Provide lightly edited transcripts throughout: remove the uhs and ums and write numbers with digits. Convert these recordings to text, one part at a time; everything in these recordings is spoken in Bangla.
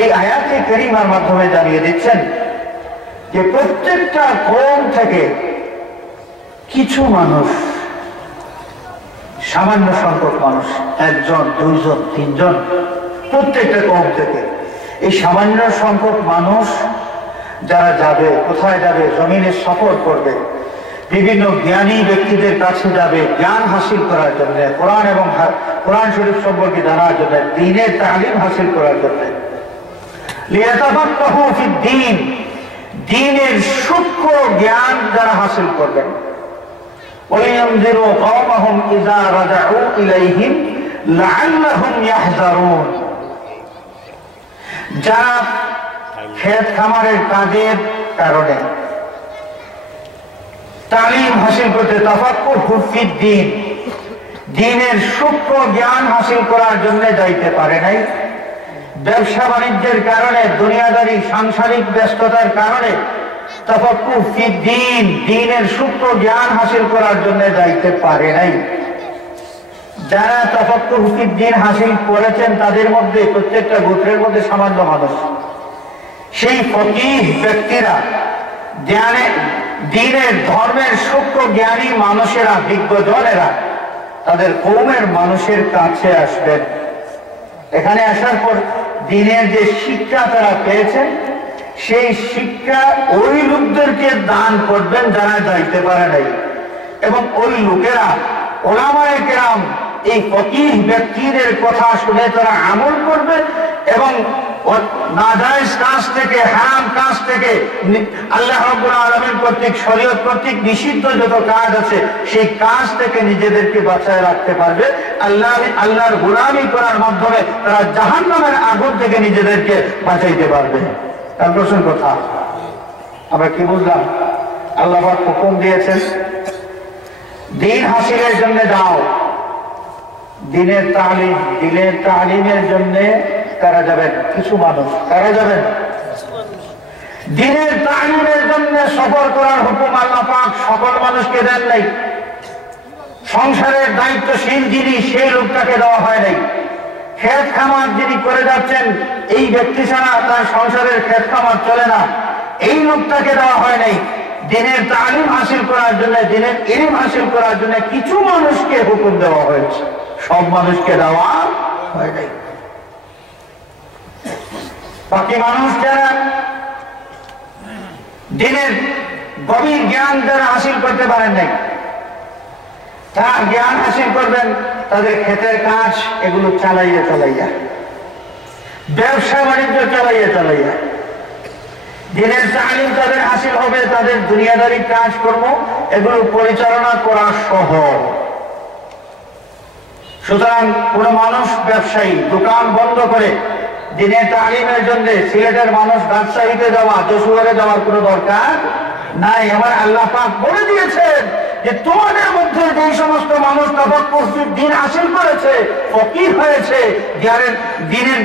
এই আয়াতে কারিমার মাধ্যমে জানিয়ে দিচ্ছেন যে প্রত্যেকটা কওম থেকে কিছু মানুষ, সামান্য সংখ্যক মানুষ, একজন, দুইজন, তিনজন, প্রত্যেকটা কওম থেকে এই সামান্য সংখ্যক মানুষ যারা যাবে, কোথায় যাবে? জমিনে সফর করবে, বিভিন্ন জ্ঞানী ব্যক্তিদের কাছে যাবে জ্ঞান হাসিল করার জন্য, কোরআন এবং কোরআন শরীফ সম্পর্কে জানার জন্য, দ্বীনের তালিম হাসিল করার জন্য, লিয়াতাফাক্কাহু ফিদ-দ্বীন, দ্বীনের সূক্ষ্ম জ্ঞান যারা হাসিল করবেন, ওয়ালিয়ানযিরু কওমাহুম ইযা রাজাউ ইলাইহিম লাআল্লাহুম ইয়াহযারুন, যারা ক্ষেত খামারের কাজের কারণে তালিম হাসিল করতে, তাফাক্কুহু ফিদ-দ্বীন, দ্বীনের সূক্ষ্ম জ্ঞান হাসিল করার জন্য যাইতে পারে নাই, ব্যবসা বাণিজ্যের কারণে, দুনিয়াদারি সাংসারিক ব্যস্ততার কারণে তাফাক্কুহু ফিদ-দ্বীন, দ্বীনের সূক্ষ্ম জ্ঞান হাসিল করার জন্য যাইতে পারে নাই। যারা তাফাক্কুহু ফিদ-দ্বীন হাসিল করেছেন তাদের মধ্যে, প্রত্যেকটা গোত্রের মধ্যে সামান্য মানুষ, সেই ফকিহ ব্যক্তিরা, দ্বীনের ধর্মের সূক্ষ্ম জ্ঞানী মানুষেরা, বিজ্ঞজনেরা তাদের কওমের মানুষের কাছে আসবেন। এখানে আসার পর দ্বীনের যে শিক্ষা তারা পেয়েছেন, সেই শিক্ষা ওই লোকদেরকে দান করবেন যারা যাইতে পারে নাই, এবং ওই লোকেরা, উলামায়ে কেরাম, এই ফকিহ ব্যক্তিদের কথা শুনে তারা আমল করবে এবং নাজায়েজ কাজ থেকে, হারাম কাজ থেকে, আল্লাহ রাব্বুল আলামিন কর্তৃক, শরীয়ত কর্তৃক নিষিদ্ধ যত কাজ আছে সেই কাজ থেকে নিজেদেরকে বাঁচায় রাখতে পারবে। আল্লাহর গোলামি করার মাধ্যমে তারা জাহান্নামের আগুন থেকে নিজেদেরকে বাঁচাইতে পারবে। তার প্রশ্ন কথা আমরা কি বুঝলাম? আল্লাহ পাক হুকুম দিয়েছেন দ্বীন হাসিলের জন্য যাও, দ্বীনের তালিমের জন্য কারা যাবেন? কিছু মানুষ। কারা যাবেন? দ্বীনের তালিমের জন্য সফর করার হুকুম আল্লাহ পাক সকল মানুষকে দেন নাই। সংসারের দায়িত্বশীল যিনি, সেই লোকটাকে দেওয়া হয় নাই। ক্ষেত খামার যিনি করে যাচ্ছেন, এই ব্যক্তি ছাড়া তার সংসারের ক্ষেত খামার চলে না, এই লোকটাকে দেওয়া হয় নাই। দ্বীনের তালিম হাসিল করার জন্য, দ্বীনের ইলম হাসিল করার জন্য কিছু মানুষকে হুকুম দেওয়া হয়েছে, সব মানুষকে দেওয়া হয় নাই। বাকি মানুষ যারা দ্বীনের গভীর জ্ঞান যারা হাসিল করতে পারেন নাই, তারা জ্ঞান হাসিল করবেন তাদের ক্ষেতের কাজ, এগুলো চালাইয়া, ব্যবসা বাণিজ্য চালাইয়া। দ্বীনের তালিম তাদের হাসিল হবে তাদের দুনিয়াদারি কাজকর্ম, এগুলো পরিচালনা করা সহ। সুতরাং কোন মানুষ ব্যবসায়ী দোকান বন্ধ করে দ্বীনের তালিমের জন্য সিলেটের মানুষ রাজশাহীতে যাওয়া, যশোরে যাওয়ার কোনো দরকার নাই। আমার আল্লাহ পাক বলে দিয়েছেন যে তোমাদের মধ্যে যে সমস্ত মানুষ তাফাক্কুহ ফিদ-দ্বীন হাসিল করেছে, ফকিহ হয়েছে, দ্বীনের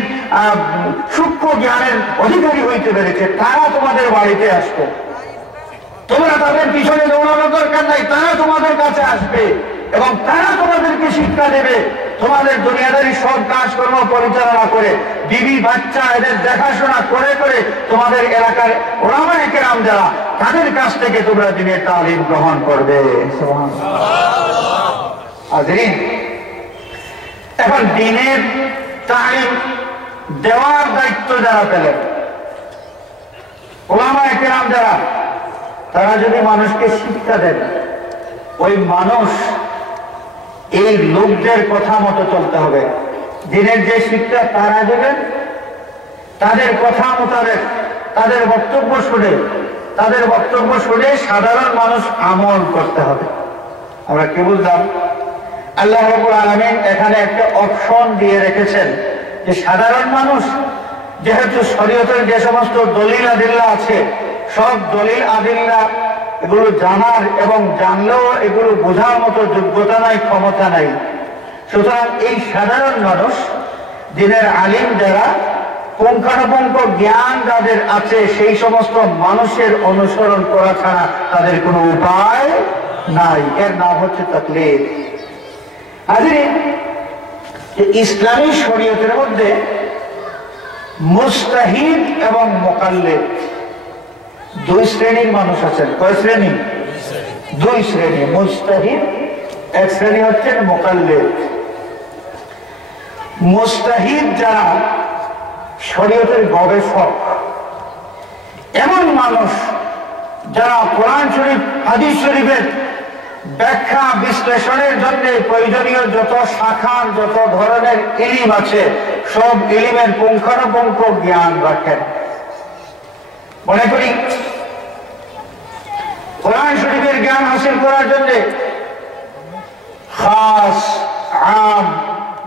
সূক্ষ্ম জ্ঞানের অধিকারী হইতে পেরেছে, তারা তোমাদের বাড়িতে আসবে। তোমরা তাদের পিছনে দৌড়ানোর দরকার নাই, তারা তোমাদের কাছে আসবে এবং তারা তোমাদেরকে শিক্ষা দেবে। তোমাদের দুনিয়াদারি সব কাজকর্ম পরিচালনা করে, বিবি বাচ্চা এদের দেখাশোনা করে তোমাদের এলাকার উলামায়ে কেরাম যারা, তাদের কাছ থেকে তোমরা দ্বীনের তালিম গ্রহণ করবে। সুবহানাল্লাহ। এখন দ্বীনের তালিম দেওয়ার দায়িত্ব যারা পেলেন, উলামায়ে কেরাম যারা, তারা যদি মানুষকে শিক্ষা দেন, ওই মানুষ এই লোকদের কথা মতো চলতে হবে। দ্বীনের যে শিক্ষা তারা দেবেন, তাদের কথা মোতাবেক, তাদের বক্তব্য শুনে সাধারণ মানুষ আমল করতে হবে। আমরা কি বুঝলাম? আল্লাহ রাব্বুল আলামিন এখানে একটা অপশন দিয়ে রেখেছেন যে সাধারণ মানুষ যেহেতু শরীয়তের যে সমস্ত দলিল আদিল্লা আছে, সব দলিল আদিল্লা এগুলো জানার এবং জানলেও এগুলো বোঝার মতো যোগ্যতা নাই, ক্ষমতা নাই। সুতরাং এই সাধারণ মানুষ, দ্বীনের আলিম যারা, পুঙ্খানুপুঙ্খ জ্ঞান যাদের আছে, সেই সমস্ত মানুষের অনুসরণ করা ছাড়া তাদের কোনো উপায় নাই। এর নাম হচ্ছে তাকলিদ। হাজির, ইসলামী শরীয়তের মধ্যে মুস্তাহিদ এবং মুকাল্লিদ দুই শ্রেণীর মানুষ আছেন। কয় শ্রেণী? দুই শ্রেণী। মুস্তাহিদ এক শ্রেণী হচ্ছেন মুকাল্লিদ। মুস্তাহিদ যারা শরীয়তের গবেষক, এমন মানুষ যারা কোরআন শরীফ হাদিস শরীফের ব্যাখ্যা বিশ্লেষণের জন্য প্রয়োজনীয় যত শাখার যত ধরনের ইলম আছে সব ইলমের পুঙ্খানুপুঙ্খ জ্ঞান রাখেন। মনে করি কোরআন শরীফের জ্ঞান হাসিল করার জন্য খাস, আম,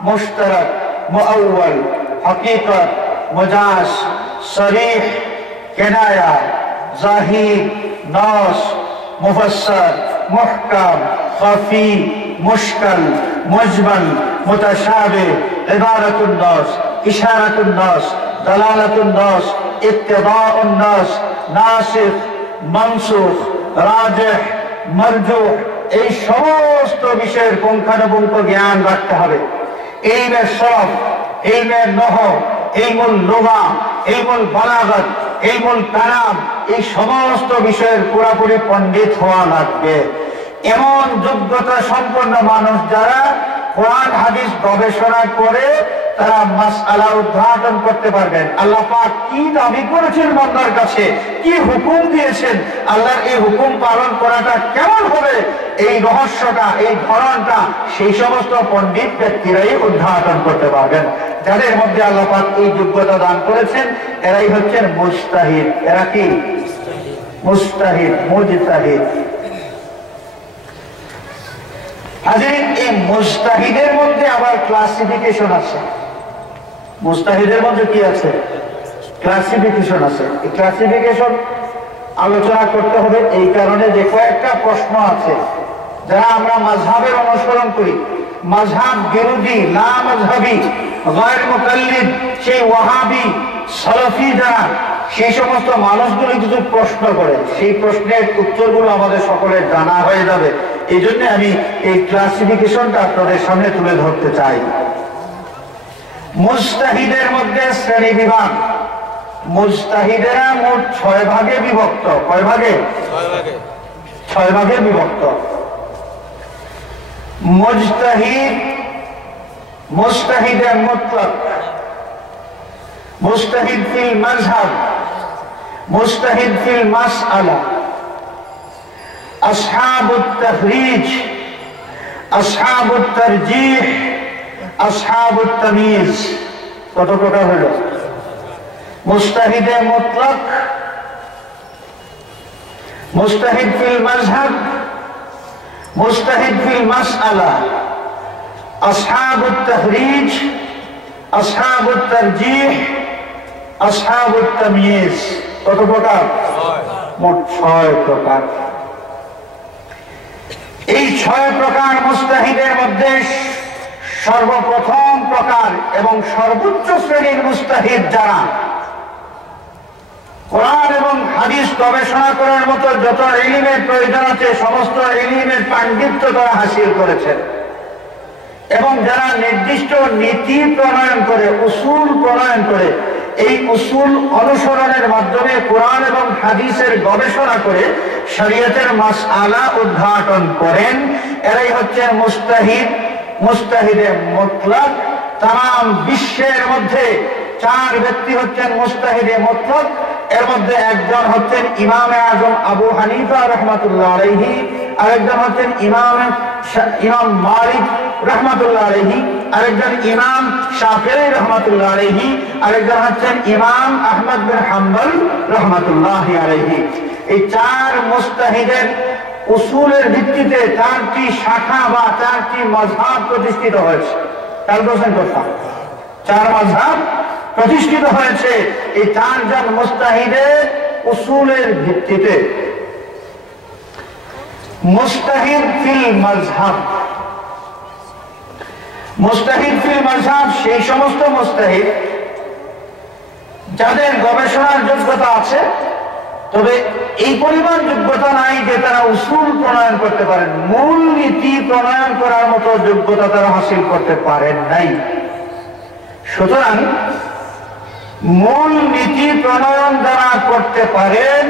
মুশতারাক, মুআওয়াল, হকীকত, মুজাজ, সরিহ, কিনায়া, জাহির, নাস, মুফাসসার, মুহকাম, খাফি, মুশকাল, মুজমাল, মুতাশাবিহ, ইবারাতুন নাস, ইশারাতুন নাস, দালালাতুন নাস, ইত্তিবাউন নাস, নাসিখ, মানসুখ, রাজিহ, মারজুহ, এই সমস্ত বিষয়ের পুঙ্খানুপুঙ্খ জ্ঞান রাখতে হবে। ইলমে সরফ, ইলমে নহব, ইলমুল লুগা, ইলমুল বালাগাত, ইলমুল কালাম, এই সমস্ত বিষয়ের পুরোপুরি পণ্ডিত হওয়া লাগবে। এমন যোগ্যতা সম্পন্ন মানুষ যারা কোরআন হাদিস গবেষণা করে তারা মাসআলা উদ্ঘাটন করতে পারবেন। আল্লাহ পাক কি দাবি করেছেন বান্দার কাছে, কি হুকুম দিয়েছেন, আল্লাহর এই হুকুম পালন করাটা কেমন হবে, এই রহস্যটা, এই ধরনটা সেই সমস্ত পণ্ডিত ব্যক্তিরাই উদ্ঘাটন করতে পারবেন। যাদের মধ্যে আল্লাহ পাক এই যোগ্যতা দান করেছেন এরাই হচ্ছেন মুস্তাহিদ। এরা কি? মুস্তাহিদ, মুজতাহিদ। হাজিরিন, এই মুস্তাহিদের মধ্যে আবার ক্লাসিফিকেশন আছে। মুস্তাহিদের মধ্যে কি আছে? ক্লাসিফিকেশন আছে। এই ক্লাসিফিকেশন আলোচনা করতে হবে এই কারণে যে কয়েকটা প্রশ্ন আছে যারা আমরা মাযহাবের অনুসরণ করি, মাযহাব বিরোধী, লা মাযহাবী, গায়র মুকাল্লিদ, সেই ওয়াহাবী, সালাফি যারা, সেই সমস্ত মানুষগুলো কিছু প্রশ্ন করে, সেই প্রশ্নের উত্তরগুলো আমাদের সকলের জানা হয়ে যাবে। এই জন্য আমি এই ক্লাসিফিকেশনটা আপনাদের সামনে তুলে ধরতে চাই। মুজতাহিদের মধ্যে শ্রেণী বিভাগ। মুজতাহিদেরা মোট 6 ভাগে বিভক্ত। কয় ভাগে? 6 ভাগে বিভক্ত। মুজতাহিদ, মুজতাহিদে মুতলাক, মুজতাহিদ ফিল মাযহাব, মুজতাহিদ ফিল মাসআলা, আসহাবুত তাখরিজ, আসহাবুত তারজিহ, আসহাবুত তামিজ। কত প্রকার হলো? মুজতাহিদে মুতলাক, মুজতাহিদ ফিল মাযহাব, মুজতাহিদ ফিল মাসআলা, আসহাবুত তাখরিজ, আসহাবুত তারজিহ, আসহাবুত তামিজ। কত প্রকার? মোট 6 প্রকার। এই 6 প্রকার মুজতাহিদের মধ্যে সর্বপ্রথম প্রকার এবং সর্বোচ্চ শ্রেণীর মুজতাহিদ যারা কোরআন এবং হাদিস গবেষণা করার মতো যত ইলমের প্রয়োজন আছে সমস্ত ইলমের পাণ্ডিত্য তারা হাসিল করেছেন এবং যারা নির্দিষ্ট নীতি প্রণয়ন করে, উসুল প্রণয়ন করে, এই উসুল অনুসরণের মাধ্যমে কোরআন এবং হাদিসের গবেষণা করে শরীয়তের মাসআলা উদ্ঘাটন করেন, এরাই হচ্ছেন মুজতাহিদ। মুজতাহিদে মুতলাক। তাম বিশ্বের মধ্যে 4 ব্যক্তি হচ্ছেন মুজতাহিদে মুতলাক। এর মধ্যে একজন হচ্ছেন ইমামে আজম আবু হানিফা রাহমাতুল্লাহ আলাইহি, আরেকজন হচ্ছেন ইমাম মালিক রাহমাতুল্লাহ আলাইহি, আরেকজন ইমাম শাফিঈ রাহমাতুল্লাহ আলাইহি, আরেকজন হচ্ছেন ইমাম আহমদ বিন হাম্বল রাহমাতুল্লাহ আলাইহি। এই 4 মুজতাহিদের উসুলের ভিত্তিতে 4টি শাখা বা 4টি মাযহাব প্রতিষ্ঠিত হয়েছে। ক্যালকুলেশন করতাম, 4 মাযহাব প্রতিষ্ঠিত হয়েছে এই 4 জন মুজতাহিদের উসুলের ভিত্তিতে। মুজতাহিদ ফিল মাযহাব। মুজতাহিদ ফিল মাযহাব সেই সমস্ত মুজতাহিদ যাদের গবেষণার যোগ্যতা আছে, তবে এই পরিমাণ যোগ্যতা নাই যে তারা উসুল প্রণয়ন করতে পারেন, মূল নীতি প্রণয়ন করার মতো যোগ্যতা তারা হাসিল করতে পারেন নাই। সুতরাং মূল নীতি প্রণয়ন যারা করতে পারেন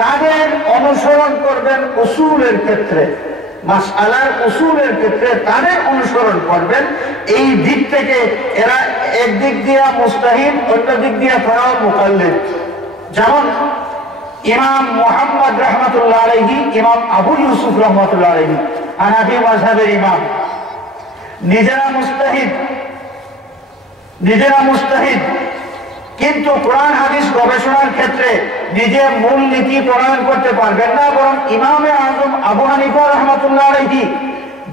তাদের অনুসরণ করবেন উসুলের ক্ষেত্রে, মাসআলার উসুলের ক্ষেত্রে তাদের অনুসরণ করবেন। এই দিক থেকে এরা একদিক দিয়ে মুস্তাহিদ, অন্য দিক দিয়ে তারাও মুকাল্লিদ। যেমন ইমাম মুহাম্মদ রাহমাতুল্লাহ আলাইহি, ইমাম আবু ইউসুফ রাহমাতুল্লাহ আলাইহি হানাফি মাযহাবের ইমাম, নিজেরা মুস্তাহিদ কিন্তু কোরআন হাদিস গবেষণার ক্ষেত্রে নিজে মূল নীতি প্রণয়ন করতে পারবেন না, বরং ইমামে আজম আবু হানিফা রাহমাতুল্লাহ আলাইহি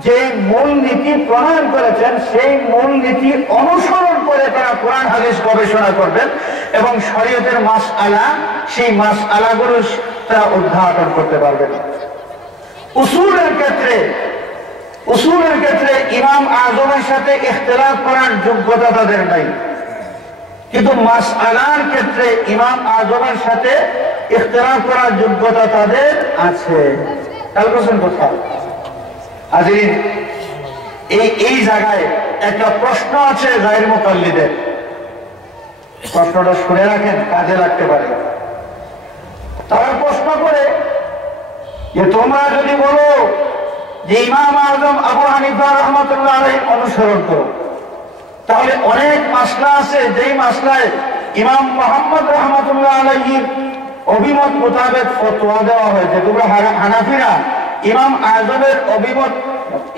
যে মূল নীতি প্রণয়ন করেছেন সেই মূল নীতি অনুসরণ করে তারা কোরআন হাদিস গবেষণা করবেন এবং শরীয়তের মাসআলা, সেই মাসআলাগুলো তারা উদ্ঘাটন করতে পারবেন। উসুলের ক্ষেত্রে ইমাম আজমের সাথে ইখতিলাফ করার যোগ্যতা তাদের নাই, কিন্তু মাসআলার ক্ষেত্রে ইমাম আজমের সাথে ইখতিলাফ করার যোগ্যতা তাদের আছে। খেয়াল করছেন কোথাও? হাজিরিন, এই জায়গায় একটা প্রশ্ন আছে গায়র মুকাল্লিদের, প্রশ্নটা শুনে রাখেন, কাজে লাগতে পারে। তারা প্রশ্ন করে যে তোমরা যদি বলো যে ইমাম আজম আবু হানিফা রাহমাতুল্লাহ আলাইহি অনুসরণ করো, তাহলে অনেক মাসলা আছে যেই মাসলায় ইমাম মুহাম্মদ রাহমাতুল্লাহ আলাইহির অভিমত মোতাবেক ফতোয়া দেওয়া হয়েছে। তোমরা হানাফিরা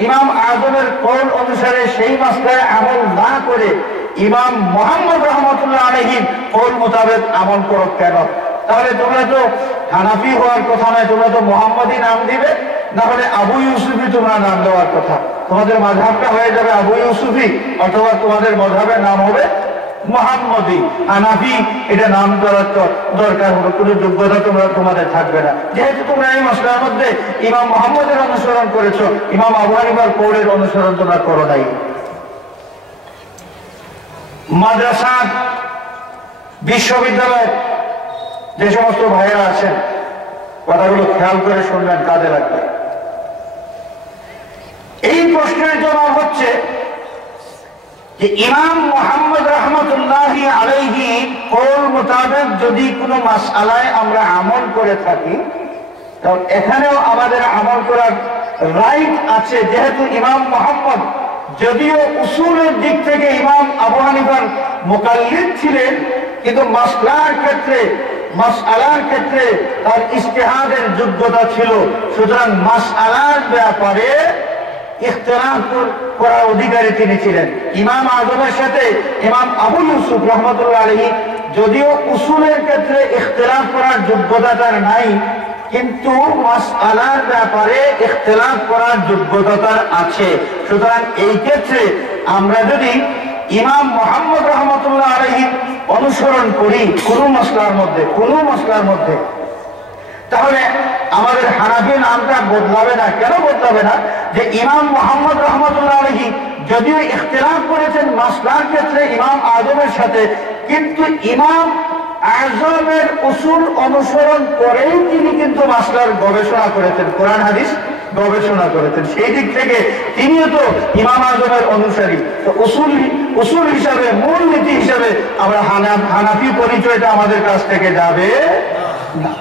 ইমাম আজমের কওল অনুসারে সেই মাসলায় আমল না করে ইমাম মুহাম্মদ রাহমাতুল্লাহ আলাইহির কওল মোতাবেক আমল করো কেন? তাহলে তোমরা তো হানাফি হওয়ার কথা নয়, তোমরা তো মুহাম্মদই নাম দিবে, না হলে আবু ইউসুফি তোমরা নাম দেওয়ার কথা। তোমাদের মাযহাবটা হয়ে যাবে আবু ইউসুফি, অথবা তোমাদের মাযহাবের নাম হবে মুহাম্মদি। হানাফি এটা নাম করার দরকার হলো, কোনো যোগ্যতা তোমাদের থাকবে না, যেহেতু তোমরা এই মাসলার মধ্যে ইমাম মুহাম্মদের অনুসরণ করেছো, ইমাম আবু হানিফার কওলের অনুসরণ তোমরা করো নাই। মাদ্রাসা, বিশ্ববিদ্যালয় যে সমস্ত ভাইয়েরা আছেন কথাগুলো খেয়াল করে শুনবেন, কাজে লাগবে। এই প্রশ্নের জবাব হচ্ছে যে ইমাম মুহাম্মদ রাহমাতুল্লাহি আলাইহি কওল মোতাবেক যদি কোনো মাসআলায় আমরা আমল করে থাকি, তাহলে এখানেও আমাদের আমল করার রাইট আছে, যেহেতু ইমাম মুহাম্মদ যদিও উসুলের দিক থেকে ইমাম আবু হানিফার মুকাল্লিদ ছিলেন, কিন্তু মাসআলার ক্ষেত্রে তার ইজতিহাদের যোগ্যতা ছিল। সুতরাং মাসআলার ব্যাপারে ইখতিলাফ করার অধিকারী তিনি ছিলেন। ইমাম আজমের সাথে ইমাম আবু ইউসুফ রাহমাতুল্লাহ আলাইহি যদিও উসুলের ক্ষেত্রে ইখতিলাফ করার যোগ্যতা তার নাই, কিন্তু মাসআলার ব্যাপারে ইখতিলাফ করার যোগ্যতা তার আছে। সুতরাং এই ক্ষেত্রে আমরা যদি ইমাম মুহাম্মদ রাহমাতুল্লাহ আলাইহি অনুসরণ করি কোনো মাসলার মধ্যে, তাহলে আমাদের হানাফি নামটা বদলাবে না। কেন বদলাবে না? যে ইমাম মুহাম্মদ রাহমাতুল্লাহ আলাইহি যদিও ইখতিলাফ করেছেন মাসলার ক্ষেত্রে ইমাম আজমের সাথে, কিন্তু ইমাম আজমের উসুল অনুসরণ করেই তিনি কিন্তু মাসলার গবেষণা করেছেন, কোরআন হাদিস গবেষণা করেছেন। সেই দিক থেকে তিনিও তো ইমাম আজমের অনুসারী। তো উসুল হিসাবে, মূল নীতি হিসাবে আমরা হানাফি পরিচয়টা আমাদের কাছ থেকে যাবে না।